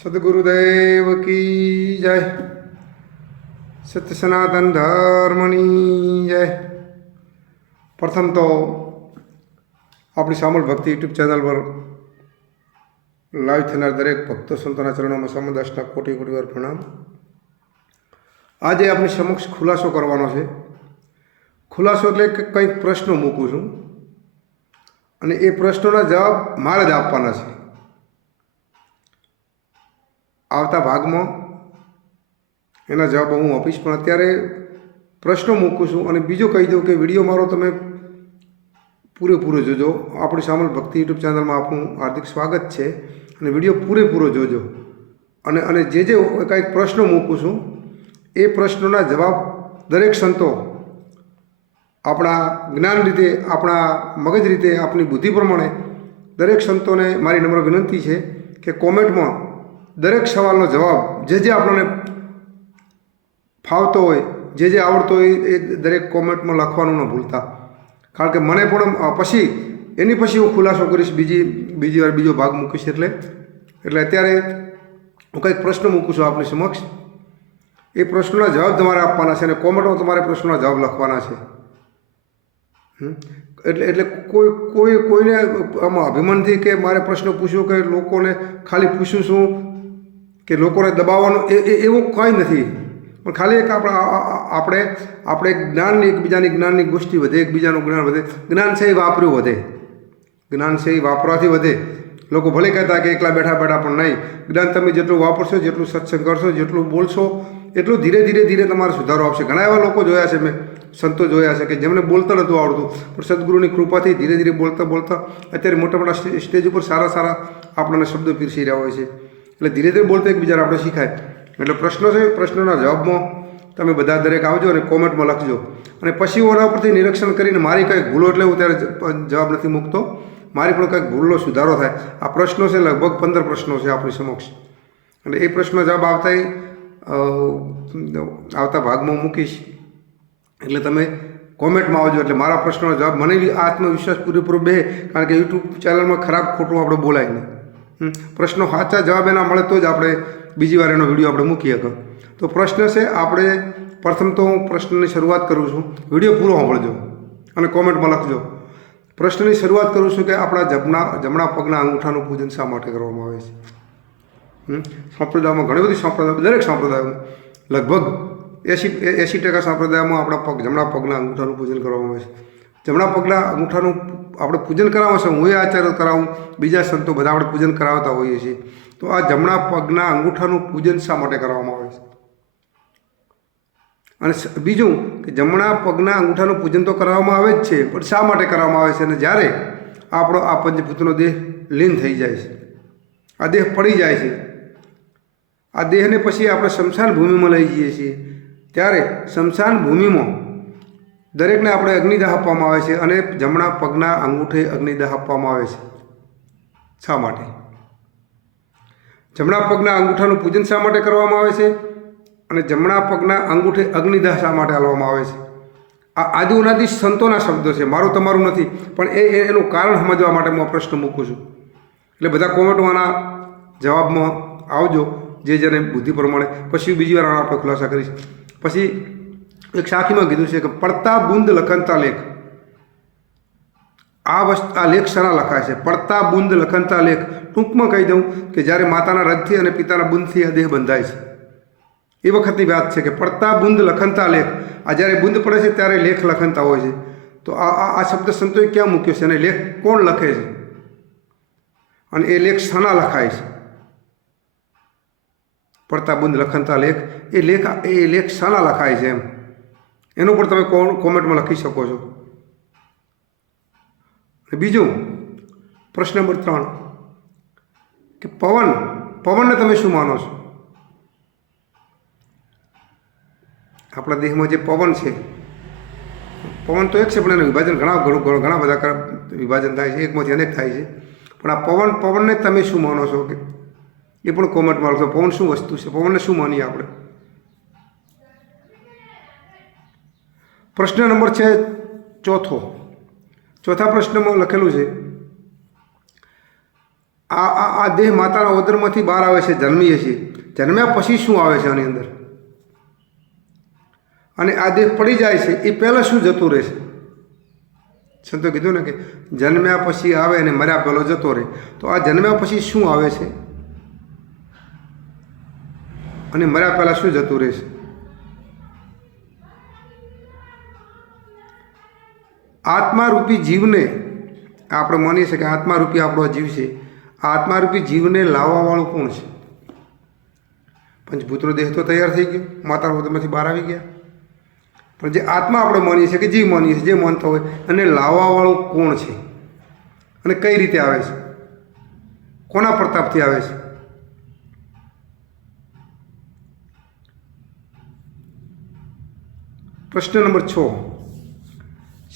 सद्गुरुदेव की जय। सत्य सनातन धर्मनी जय। प्रथम तो अपनी शामल भक्ति यूट्यूब चैनल पर लाइव थनार दरेक भक्तों संतों चरणों में समदर्शना कोटि कोटि વાર प्रणाम। आज अपनी समक्ष खुलासो करवानो छे। खुलासो એટલે કે કંઈક પ્રશ્નો મૂકું છું અને એ પ્રશ્નોના જવાબ મારે જ આપવાના છે। આવતા ભાગમાં એના જવાબ હું આપીશ, પણ અત્યારે પ્રશ્નો મૂકું છું અને બીજું કહી દઉં કે વિડીયો મારો તમે પૂરેપૂરો જોજો। આપણી શામલ ભક્તિ યુટ્યુબ ચેનલમાં આપનું હાર્દિક સ્વાગત છે અને વિડીયો પૂરેપૂરો જોજો અને જે કંઈક પ્રશ્નો મૂકું છું એ પ્રશ્નોના જવાબ દરેક સંતો આપણા જ્ઞાન રીતે, આપણા મગજ રીતે, આપણી બુદ્ધિ પ્રમાણે દરેક સંતોને મારી નમ્ર વિનંતી છે કે કોમેન્ટમાં દરેક સવાલનો જવાબ જે આપણને ફાવતો હોય, જે આવડતો હોય એ દરેક કોમેન્ટમાં લખવાનું ન ભૂલતા, કારણ કે મને પણ એની પછી હું ખુલાસો કરીશ, બીજી વાર બીજો ભાગ મૂકીશ। એટલે અત્યારે હું કંઈક પ્રશ્ન મૂકું છું આપની સમક્ષ। એ પ્રશ્નોના જવાબ તમારે આપવાના છે અને કોમેન્ટમાં તમારે પ્રશ્નોના જવાબ લખવાના છે। એટલે કોઈને આમાં અભિમાનથી કે મારે પ્રશ્ન પૂછ્યો કે લોકોને ખાલી પૂછું છું કે લોકોને દબાવવાનું એવું કંઈ નથી, પણ ખાલી એક આપણે જ્ઞાનની, એકબીજાની જ્ઞાનની ગોષ્ઠી વધે, એકબીજાનું જ્ઞાન વધે। જ્ઞાન છે એ વાપર્યું વધે, જ્ઞાન છે એ વાપરવાથી વધે। લોકો ભલે કહેતા કે એકલા બેઠા બેઠા, પણ નહીં, જ્ઞાન તમે જેટલું વાપરશો, જેટલું સત્સંગ કરશો, જેટલું બોલશો એટલું ધીરે તમારે સુધારો આવશે। ઘણા એવા લોકો જોયા છે, મેં સંતો જોયા છે કે જેમને બોલતા નહોતું આવડતું, પણ સદગુરુની કૃપાથી ધીરે બોલતા અત્યારે મોટા સ્ટેજ ઉપર સારા આપણને શબ્દો પીરસી રહ્યા હોય છે। એટલે ધીરે બોલતા એકબીજાને આપણે શીખાય। એટલે પ્રશ્નો છે, પ્રશ્નોના જવાબમાં તમે બધા દરેક આવજો અને કોમેન્ટમાં લખજો અને પછી હું એના પરથી નિરીક્ષણ કરીને મારી કંઈક ભૂલો, એટલે હું ત્યારે જવાબ નથી મૂકતો, મારી પણ કંઈક ભૂલનો સુધારો થાય। આ પ્રશ્નો છે, લગભગ 15 પ્રશ્નો છે આપણી સમક્ષ, અને એ પ્રશ્નો જવાબ આવતા ભાગમાં મૂકીશ। એટલે તમે કોમેન્ટમાં આવજો, એટલે મારા પ્રશ્નનો જવાબ મને આત્મવિશ્વાસ પૂરેપૂરો બે, કારણ કે યુટ્યુબ ચેનલમાં ખરાબ ખોટું આપણે બોલાય નહીં। પ્રશ્નો સાચા જવાબ એના મળે તો જ આપણે બીજી વાર એનો વિડીયો આપણે મૂકી શકીએ। તો પ્રશ્ન છે, આપણે પ્રથમ તો હું પ્રશ્નની શરૂઆત કરું છું, વિડીયો પૂરો સાંભળજો અને કોમેન્ટમાં લખજો। પ્રશ્નની શરૂઆત કરું છું કે આપણા જમણા પગના અંગૂઠાનું પૂજન શા માટે કરવામાં આવે છે? સંપ્રદાયમાં ઘણી બધી દરેક સંપ્રદાયોમાં લગભગ 80% સંપ્રદાયમાં આપણા જમણા પગના અંગૂઠાનું પૂજન કરવામાં આવે છે। જમણા પગના અંગૂઠાનું આપણે પૂજન કરાવવા છે, હું એ આચાર્ય કરાવું, બીજા સંતો બધા આપણે પૂજન કરાવતા હોઈએ છીએ। તો આ જમણા પગના અંગૂઠાનું પૂજન શા માટે કરવામાં આવે છે? અને બીજું કે જમણા પગના અંગૂઠાનું પૂજન તો કરવામાં આવે જ છે, પણ શા માટે કરવામાં આવે છે? અને જ્યારે આપણો આ પંચભૂતનો દેહ લીન થઈ જાય છે, આ દેહ પડી જાય છે, આ દેહને પછી આપણે સ્મશાન ભૂમિમાં લઈ જઈએ છીએ, ત્યારે સ્મશાન ભૂમિમાં દરેકને આપણે અગ્નિદાહ આપવામાં આવે છે અને જમણા પગના અંગૂઠે અગ્નિદાહ આપવામાં આવે છે। શા માટે? જમણા પગના અંગૂઠાનું પૂજન શા માટે કરવામાં આવે છે અને જમણા પગના અંગૂઠે અગ્નિદાહ શા માટે આપવામાં આવે છે? આ આદિ સંતોના શબ્દો છે, મારું તમારું નથી, પણ એનું કારણ સમજવા માટે હું આ પ્રશ્ન મૂકું છું। એટલે બધા કોમેન્ટમાંના જવાબમાં આવજો, જેને બુદ્ધિ પ્રમાણે। પછી બીજી વાર આપણે ખુલાસા કરીશ। પછી એક સાખીમાં કીધું છે કે પડતા બુંદ લખનતા લેખ। આ લેખ શાના લખાય છે? પડતા બુંદ લખનતા લેખ। ટૂંકમાં કહી દઉં કે જ્યારે માતાના રથથી અને પિતાના બુંદથી આ દેહ બંધાય છે એ વખતની વાત છે કે પડતા બુંદ લખનતા લેખ। આ જ્યારે બુંદ પડે છે ત્યારે લેખ લખનતા હોય છે। તો આ શબ્દ સંતોએ ક્યાં મૂક્યો છે અને લેખ કોણ લખે છે અને એ લેખ શાના લખાય છે? પડતા બુંદ લખનતા લેખ, એ લેખ શાના લખાય છે એનું પણ તમે કોમેન્ટમાં લખી શકો છો। બીજું પ્રશ્ન નંબર 3 કે પવનને તમે શું માનો છો? આપણા દેહમાં જે પવન છે, પવન તો એક છે, પણ એનું વિભાજન ઘણા બધા વિભાજન થાય છે, એકમાંથી અનેક થાય છે, પણ આ પવનને તમે શું માનો છો કે એ પણ કોમેન્ટમાં લખો। પવન શું વસ્તુ છે? પવનને શું માનીએ આપણે? પ્રશ્ન નંબર છે ચોથા પ્રશ્નમાં લખેલું છે આ દેહ માતાના ઉદરમાંથી બહાર આવે છે, જન્મીએ છીએ. જન્મ્યા પછી શું આવે છે આની અંદર, અને આ દેહ પડી જાય છે એ પહેલાં શું જતું રહેશે? સંતો કીધું ને કે જન્મ્યા પછી આવે અને મર્યા પહેલો જતો રહે. તો આ જન્મ્યા પછી શું આવે છે અને મર્યા પહેલાં શું જતું રહેશે? આત્મારૂપી જીવને આપણે માનીએ છીએ કે આત્મારૂપી આપણો જીવ છે. આ આત્મારૂપી જીવને લાવવાવાળું કોણ છે? પંચભૂતનો દેહ તો તૈયાર થઈ ગયો, માતાના ઉદરમાંથી બહાર આવી ગયા, પણ જે આત્મા આપણે માનીએ છીએ કે જીવ માનીએ છીએ, જે માનતા હોય, અને લાવવાવાળું કોણ છે અને કઈ રીતે આવે છે, કોના પ્રતાપથી આવે છે? પ્રશ્ન નંબર 6,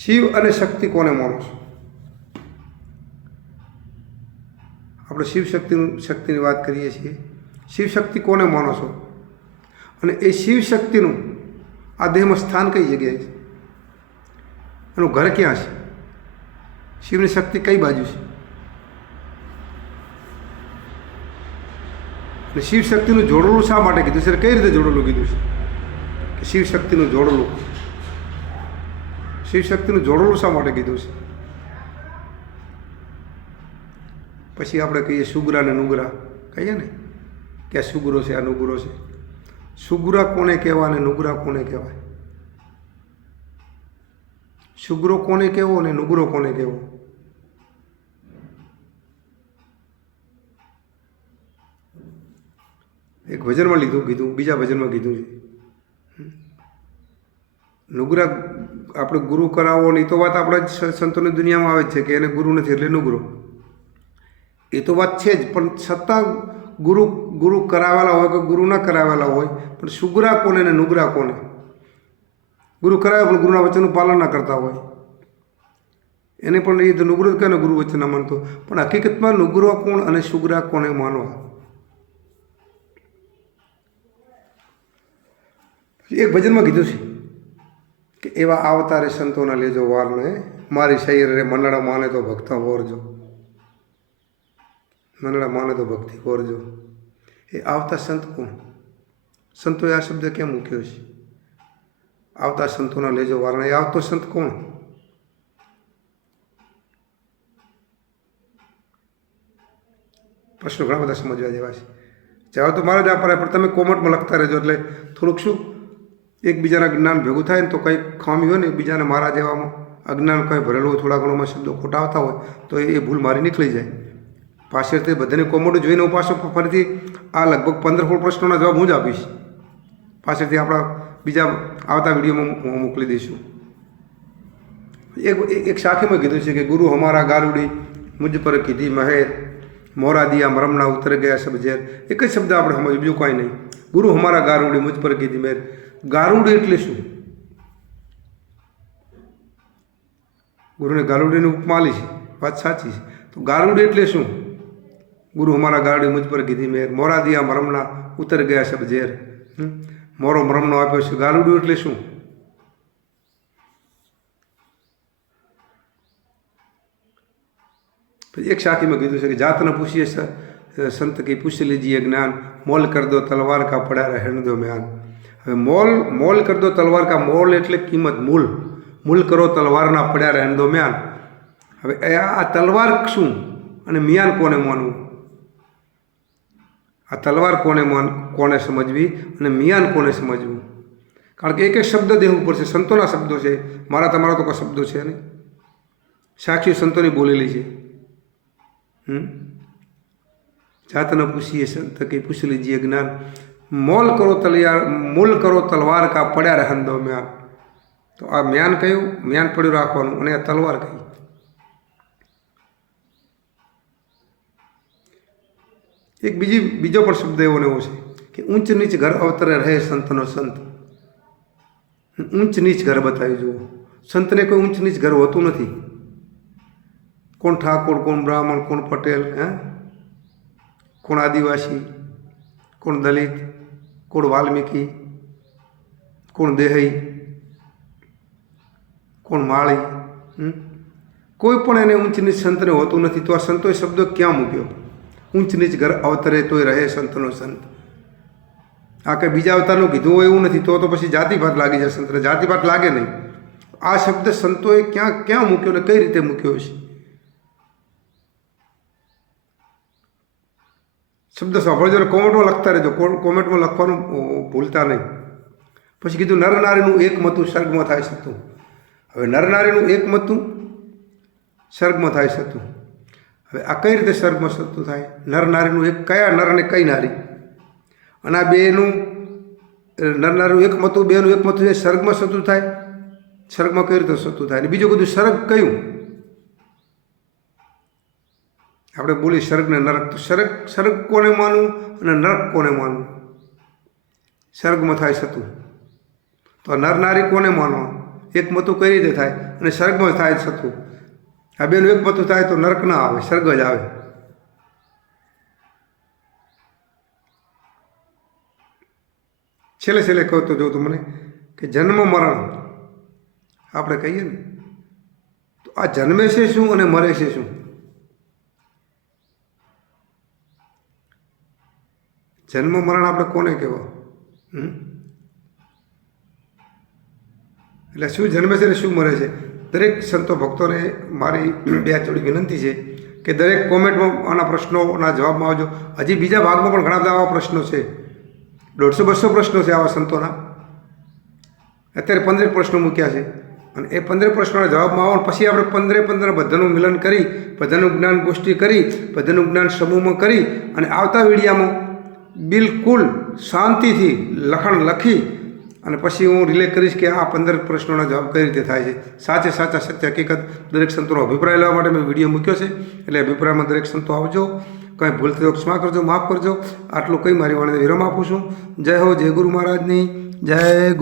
શિવ અને શક્તિ કોને માનો છો? આપણે શક્તિની વાત કરીએ છીએ. શિવ શક્તિ કોને માનો છો? અને એ શિવ શક્તિનું આ દેહમાં સ્થાન કઈ જગ્યાએ છે? એનું ઘર ક્યાં છે? શિવની શક્તિ કઈ બાજુ છે? અને શિવ શક્તિનું જોડેલું શા માટે કીધું છે? કઈ રીતે જોડેલું કીધું છે? કે શિવ શક્તિનું જોડેલું, શિવ શક્તિનું જોડેલું શા માટે કીધું છે? પછી આપણે કહીએ સુગરા ને નુગરા, કહીએ ને કે આ સુગરો છે, આ નુગરો છે. સુગરા કોને કહેવાય અને નુગરા કોને કહેવાય? સુગરો કોને કહેવો અને નુગરો કોને કહેવો? એક ભજનમાં કીધું, બીજા ભજનમાં કીધું છે. નુગરા આપણે ગુરુ કરાવો ને એ તો વાત આપણા જ સંતોની દુનિયામાં આવે જ છે કે એને ગુરુ નથી એટલે નુગરો. એ તો વાત છે જ, પણ છતાં ગુરુ કરાવેલા હોય કે ગુરુ ન કરાવેલા હોય, પણ સુગરા કોને ને નુગરા કોને? ગુરુ કરાવે પણ ગુરુના વચનનું પાલન ના કરતા હોય એને પણ એ તો નુગરો કહે ને ગુરુ વચન ના માનતો. પણ હકીકતમાં નુગરો કોણ અને સુગરા કોને માનવા? એક ભજનમાં કીધું છે કે એવા આવતારે સંતોના લેજો વારને, મારી શરીરે મનડા માને તો ભક્તા વોરજો, મનડા માને તો ભક્તિ વોરજો. એ આવતા સંત કોણ? સંતોએ આ શબ્દ કેમ મૂક્યો છે? આવતા સંતોના લેજો વારને, એ આવતો સંત કોણ? પ્રશ્નો ઘણા બધા સમજવા જેવા છે. જવાબ તો મારે જ આપવા, પણ તમે કોમેન્ટમાં લખતા રહેજો, એટલે થોડુંક શું એકબીજાના જ્ઞાન ભેગું થાય ને તો કંઈક ખામી હોય ને એકબીજાને મારા જેવામાં અજ્ઞાન કંઈ ભરેલું હોય, થોડા ઘણોમાં શબ્દો ખોટા આવતા હોય તો એ ભૂલ મારી નીકળી જાય. પાછળથી બધાને કોમેન્ટ જોઈને હું પાછો ફરીથી આ લગભગ 15-16 પ્રશ્નોના જવાબ હું જ આપીશ. પાછળથી આપણા બીજા આવતા વિડીયોમાં હું મોકલી દઈશું. એક શાખીમાં કીધું છે કે ગુરુ હમારા ગારુડી મુझ પર કીધી મહેર, મોરા દિયા મરમના ઉતર ગયા સબ ઝેર. એક જ શબ્દ આપણે સમજ્યું, બીજું કાંઈ નહીં. ગુરુ હમારા ગારુડી મુझ પર કીધી મહેર. ગારુડી એટલે શું? ગુરુને ગારુડીની ઉપમા આલી છે, વાત સાચી છે. તો ગારુડી એટલે શું? ગુરુ હમારા ગારુડી મુझ પર કીધી મહેર, મોરા દિયા મરમના ઉતર ગયા સબ ઝેર. મોરો મરમનો આપ્યો છે. ગારુડી એટલે શું? એક શાખીમાં કીધું છે કે જાત ન પૂછીએ સંત કી પૂછ લીજીએ જ્ઞાન, મોલ કર દો તલવાર કા પડ્યા રહેણ દો म्यान. હવે મોલ કર દો તલવાર કા, મોલ એટલે કિંમત, મૂલ કરો તલવારના પડ્યા રહેણ દો म्यान. હવે આ તલવાર શું અને મિયાન કોને માનવું? આ તલવાર કોને સમજવી અને મિયાન કોને સમજવું? કારણ કે એક શબ્દ દેહ ઉપર છે, સંતોના શબ્દો છે, મારા તમારા તો કોઈ શબ્દો છે નહીં, સાક્ષી સંતોની બોલેલી છે. જાત ન પૂછીએ સંત કે પૂછ લીજીએ જ્ઞાન, મૂલ કરો તલવાર કા પડ્યા રહેન દો म्यान. તો આ म्यान કયું? म्यान પડ્યું રાખવાનું, અને આ તલવાર કઈ? એક બીજો પણ શબ્દ એવો ને એવો છે કે ઊંચ નીચ ઘર અવતરે રહે સંતનો સંત. ઊંચ નીચ ઘર બતાવી જુઓ. સંતને કોઈ ઊંચ નીચ ઘર હોતું નથી. કોણ ઠાકોર, કોણ બ્રાહ્મણ, કોણ પટેલ, કોણ આદિવાસી, કોણ દલિત, કોણ વાલ્મીકી, કોણ દેહઈ, કોણ માળી, કોઈ પણ એને ઊંચ નીચ સંતને હોતું નથી. તો આ સંતોએ શબ્દો ક્યાં મૂક્યો? ઊંચ નીચ ઘર અવતરે તોય રહે સંતનો સંત. આ કંઈ બીજા અવતારનું કીધું હોય એવું નથી. તો પછી જાતિભાત લાગી જાય સંતને. જાતિભાત લાગે નહીં. આ શબ્દ સંતોએ ક્યાં ક્યાં મૂક્યો ને કઈ રીતે મૂક્યો છે? શબ્દ સાંભળજો ને કોમેન્ટમાં લખતા રહેજો. કોમેન્ટમાં લખવાનું ભૂલતા નહીં. પછી કીધું નર નારીનું એક મતું સ્વર્ગમાં થાય સતું. હવે નર નારીનું એક મતું સ્વર્ગમાં થાય સતું. હવે આ કઈ રીતે સ્વર્ગમાં સતું થાય? નર નારીનું એક, કયા નર અને કઈ નારી? અને આ બેનું નર નારીનું એક મતું, બેનું એક મતું સ્વર્ગમાં સતું થાય. સ્વર્ગમાં કઈ રીતે સતું થાય? અને બીજું બધું સ્વર્ગ કયું? આપણે બોલીએ સ્વર્ગ ને નરક. તો સ્વર્ગ કોને માનવું અને નરક કોને માનવું? સ્વર્ગમાં થાય સતું. તો નર નારી કોને માનવા? એક મતું કઈ રીતે થાય? અને સ્વર્ગમાં થાય સતું. આ બેનું એક મતું થાય તો નરક ના આવે, સ્વર્ગ જ આવે. છેલ્લે છેલ્લે કહું તો જો મને કે જન્મ મરણ આપણે કહીએ ને, તો આ જન્મે છે શું અને મરે છે શું? જન્મ મરણ આપણે કોને કહેવા? એટલે શું જન્મે છે ને શું મરે છે? દરેક સંતો ભક્તોને મારી બે જોડી વિનંતી છે કે દરેક કોમેન્ટમાં આના પ્રશ્નોના જવાબમાં આવજો. હજી બીજા ભાગમાં પણ ઘણા બધા આવા પ્રશ્નો છે. 150-200 પ્રશ્નો છે આવા સંતોના. અત્યારે 15 પ્રશ્નો મૂક્યા છે. અને એ 15 પ્રશ્નોના જવાબમાં આવો. પછી આપણે 15 બધાનું મિલન કરી, બધાનું જ્ઞાન ગોષ્ઠી કરી, બધાનું જ્ઞાન સમૂહમાં કરી અને આવતા વિડીયામાં બિલકુલ શાંતિથી લખાણ લખી અને પછી હું રિલે કરીશ કે આ 15 પ્રશ્નોના જવાબ કઈ રીતે થાય છે. સાચે સાચા સત્ય હકીકત દરેક સંતોનો અભિપ્રાય લેવા માટે મેં વિડીયો મૂક્યો છે. એટલે અભિપ્રાયમાં દરેક સંતો આવજો. કંઈ ભૂલ થયો ક્ષમા કરજો, માફ કરજો. આટલું કંઈ મારી વાણીને વિરામ આપું છું. જય હો, જય ગુરુ મહારાજની જય ગુરુ.